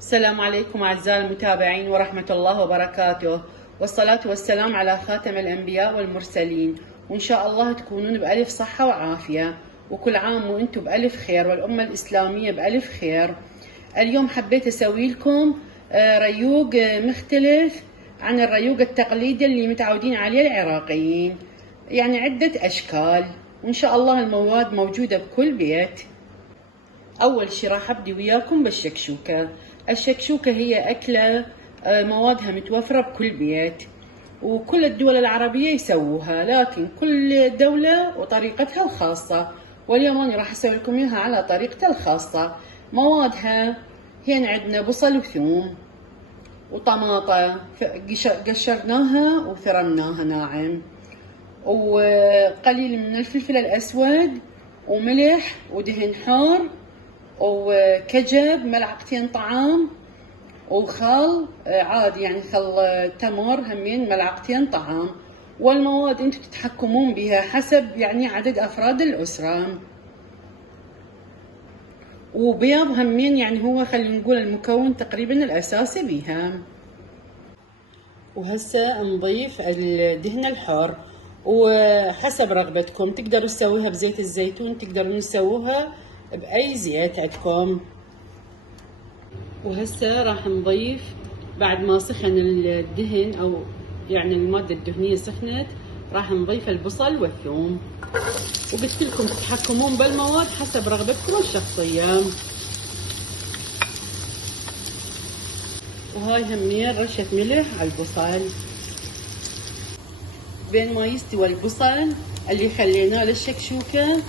السلام عليكم أعزائي المتابعين ورحمة الله وبركاته، والصلاة والسلام على خاتم الأنبياء والمرسلين، وإن شاء الله تكونون بألف صحة وعافية، وكل عام وأنتم بألف خير، والأمة الإسلامية بألف خير. اليوم حبيت أسوي لكم ريوق مختلف عن الريوق التقليدي اللي متعودين عليه العراقيين، يعني عدة أشكال، وإن شاء الله المواد موجودة بكل بيت. أول شي راح أبدي وياكم بالشكشوكة. الشكشوكة هي أكلة موادها متوفرة بكل بيت، وكل الدول العربية يسووها، لكن كل دولة وطريقتها الخاصة، واليوم أنا راح أسوي لكم إياها على طريقتها الخاصة. موادها هنا عندنا بصل وثوم وطماطة قشرناها وثرمناها ناعم، وقليل من الفلفل الأسود، وملح ودهن حار، وكجب ملعقتين طعام، وخل عادي يعني خل تمر همين ملعقتين طعام. والمواد انتم تتحكمون بها حسب يعني عدد افراد الاسره. وبيض همين يعني هو خلينا نقول المكون تقريبا الاساسي بيها. وهسه نضيف الدهن الحار وحسب رغبتكم، تقدروا تسووها بزيت الزيتون، تقدروا تسووها بأي زيت عندكم. وهسه راح نضيف بعد ما سخن الدهن او يعني المادة الدهنية سخنت، راح نضيف البصل والثوم، وقلت لكم تتحكمون بالمواد حسب رغبتكم الشخصية. وهاي همين رشة ملح على البصل. بين ما يستوى البصل اللي خليناه للشكشوكة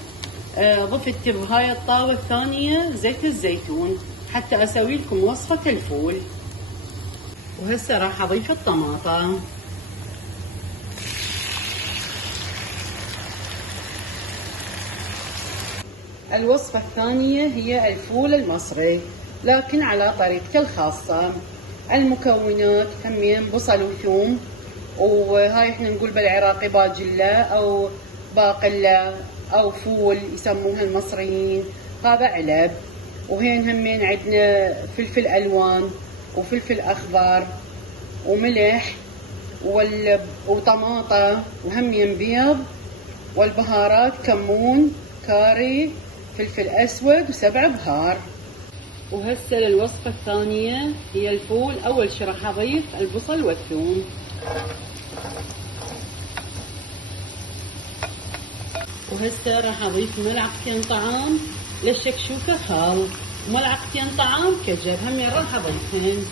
ضفت بهاي الطاوة الثانية زيت الزيتون حتى أسوي لكم وصفة الفول. وهسه راح أضيف الطماطم. الوصفة الثانية هي الفول المصري لكن على طريقتي الخاصة. المكونات همين بصل وثوم، وهاي احنا نقول بالعراقي باجلة أو باقلة أو فول يسموها المصريين، هذا علب. وهين همين عندنا فلفل ألوان وفلفل أخضر وملح وطماطة وهمين بيض، والبهارات كمون كاري فلفل أسود وسبع بهار. وهسه للوصفة الثانية هي الفول. أول شي راح أضيف البصل والثوم، وهسه راح أضيف ملعقتين طعام للشكشوكة خال، وملعقتين طعام كجب همين راح أضيفهن.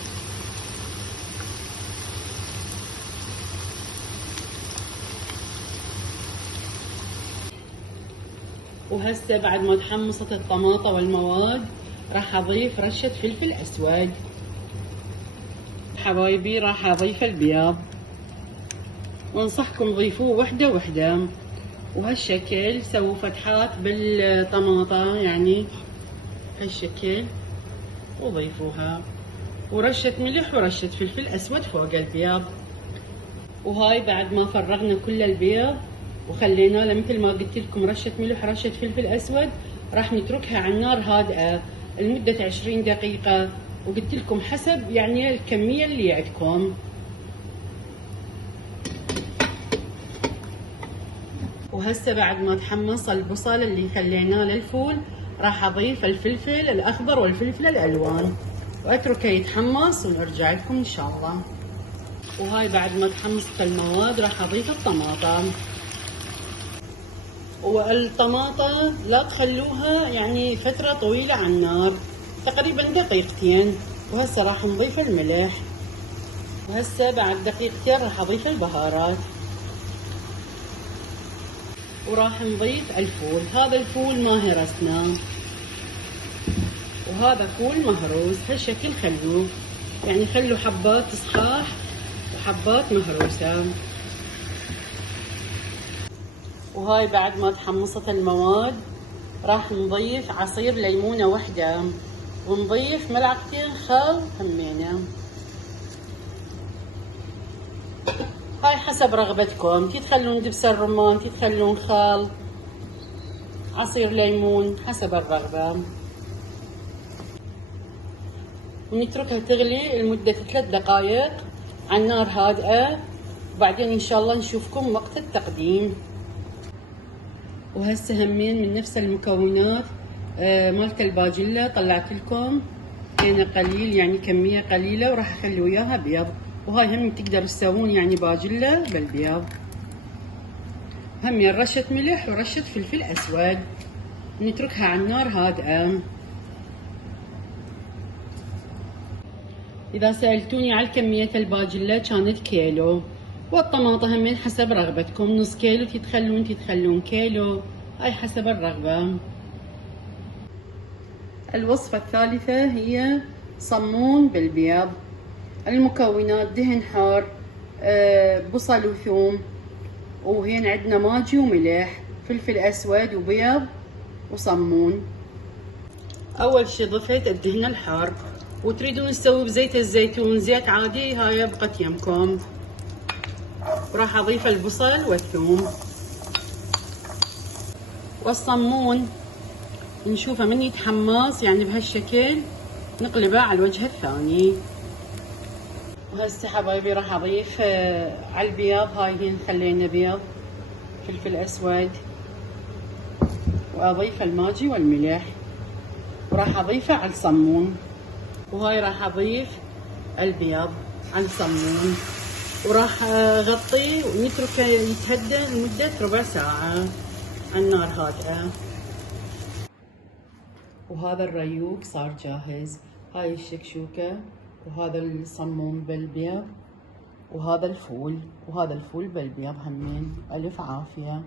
وهسه بعد ما تحمصت الطماطة والمواد راح أضيف رشة فلفل أسود. حبايبي راح أضيف البياض، وانصحكم ضيفوه وحدة وحدة، وهالشكل سووا فتحات بالطماطة يعني هالشكل وضيفوها، ورشة ملح ورشة فلفل أسود فوق البيض. وهاي بعد ما فرغنا كل البيض وخليناه مثل ما قلت لكم رشة ملح ورشة فلفل أسود، راح نتركها على النار هادئة لمدة 20 دقيقة، وقلت لكم حسب يعني الكمية اللي عندكم. وهسه بعد ما تحمص البصل اللي خليناه للفول راح اضيف الفلفل الاخضر والفلفل الالوان واتركه يتحمص ونرجع لكم ان شاء الله. وهاي بعد ما تحمصت المواد راح اضيف الطماطم، والطماطة لا تخلوها يعني فترة طويلة على النار، تقريبا دقيقتين. وهسه راح نضيف الملح، وهسه بعد دقيقتين راح اضيف البهارات، وراح نضيف الفول. هذا الفول ما هرسناه، وهذا فول مهروس هالشكل خلوه، يعني خلوا حبات صحاح وحبات مهروسة. وهاي بعد ما تحمصت المواد راح نضيف عصير ليمونة وحدة، ونضيف ملعقتين خل همينة. هاي حسب رغبتكم، تخلون دبس الرمان، تخلون خل، عصير ليمون، حسب الرغبة. ونتركها تغلي لمدة 3 دقائق على النار هادئة، وبعدين إن شاء الله نشوفكم وقت التقديم. وهسه همين من نفس المكونات مالت الباجيلا طلعت لكم هنا قليل، يعني كمية قليلة، وراح اخلي وياها بيض. وهاي هم تقدروا تسوون يعني باجيلا بالبيض. هم رشة ملح ورشة فلفل اسود، نتركها على النار هادئة. اذا سألتوني على كمية الباجيلا كانت كيلو، والطماطم همين حسب رغبتكم، نص كيلو تتخلون كيلو، هاي حسب الرغبة. الوصفة الثالثة هي صمون بالبيض. المكونات دهن حار، بصل وثوم، وهين عندنا ماجي وملح، فلفل اسود وبيض وصمون. اول شي ضفيت الدهن الحار، وتريدون تسوي بزيت الزيتون زيت عادي هاي بقت يمكم. وراح اضيف البصل والثوم والصمون، نشوفه من يتحمص يعني بهالشكل نقلبه على الوجه الثاني. وهسه حبايبي راح اضيف على البيض، هاي هين خلينا بيض، فلفل اسود، واضيف الماجي والملح، وراح اضيفه على الصمون. وهاي راح اضيف البيض على الصمون، وراح اغطيه ونتركه يتهدى لمدة ربع ساعة على النار هادئة. وهذا الريوق صار جاهز. هاي الشكشوكة، وهذا الصمون بالبيض، وهذا الفول بالبيض همين. ألف عافية.